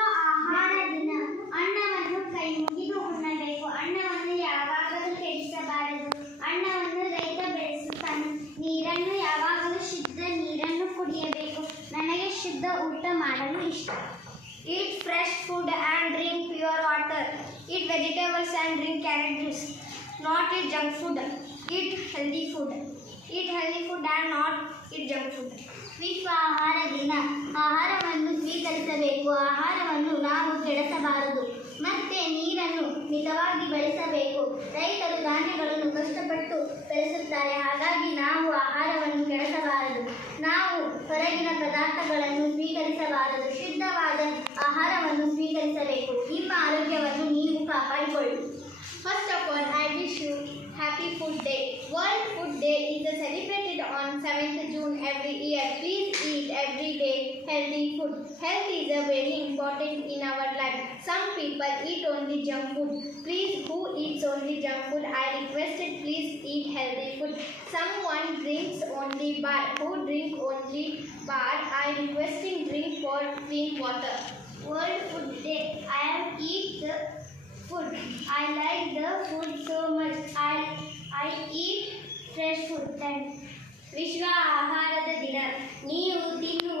ಆಹಾರ ದಿನ. ಅನ್ನವನ್ನು ಕೈ ಮುಗಿದು ಉಣ್ಣಬೇಕು. ಅನ್ನವನ್ನು ಯಾವಾಗಲೂ ಕೆಡಿಸಬಾರದು. ಅನ್ನವನ್ನು ರೈತ ಬೆಳೆಸುತ್ತಾನೆ. ನೀರನ್ನು ಯಾವಾಗಲೂ ಶುದ್ಧ ನೀರನ್ನು ಕುಡಿಯಬೇಕು. ನನಗೆ ಶುದ್ಧ ಊಟ ಮಾಡಲು ಇಷ್ಟ. Eat fresh food and drink pure water. Eat vegetables and drink carrot juice. Not eat junk food. Eat healthy food. Eat healthy food and not eat junk food. ವಿಶ್ವ ಆಹಾರ ದಿನ. ಆಹಾರವನ್ನು ಸ್ವೀಕರಿಸಬೇಕು. ಆಹಾರವನ್ನು ನಾವು ಕೆಡಿಸಬಾರದು. ಮತ್ತೆ ನೀರನ್ನು ಮಿತವಾಗಿ ಬಳಸಬೇಕು. ರೈತರು ಧಾನ್ಯಗಳನ್ನು ಕಷ್ಟಪಟ್ಟು ಬೆಳೆಸುತ್ತಾರೆ. ಹಾಗಾಗಿ ನಾವು ಆಹಾರವನ್ನು ಕೆಡಿಸಬಾರದು. ನಾವು ಹೊರಗಿನ ಪದಾರ್ಥಗಳನ್ನು ಸ್ವೀಕರಿಸಬಾರದು. ಶುದ್ಧವಾದ ಆಹಾರವನ್ನು ಸ್ವೀಕರಿಸಬೇಕು. ನಿಮ್ಮ ಆರೋಗ್ಯವನ್ನು ನೀವು ಕಾಪಾಡಿಕೊಳ್ಳಿ. First of all, I wish you Happy Food Day. World Food Day is celebrated on 7th June every year. Please eat every day healthy food. Health is very important in our life. Some people eat only junk food. Please, who eats only junk food? I requested please eat healthy food. Someone drinks only bar. Who drink only bar? I requesting drink for clean water. World Food Day. I am eat the food. I like the food so much. I eat fresh food. Thanks. ವಿಶ್ವ ಆಹಾರದ ದಿನ. ನೀವು ತಿನ್ನುವ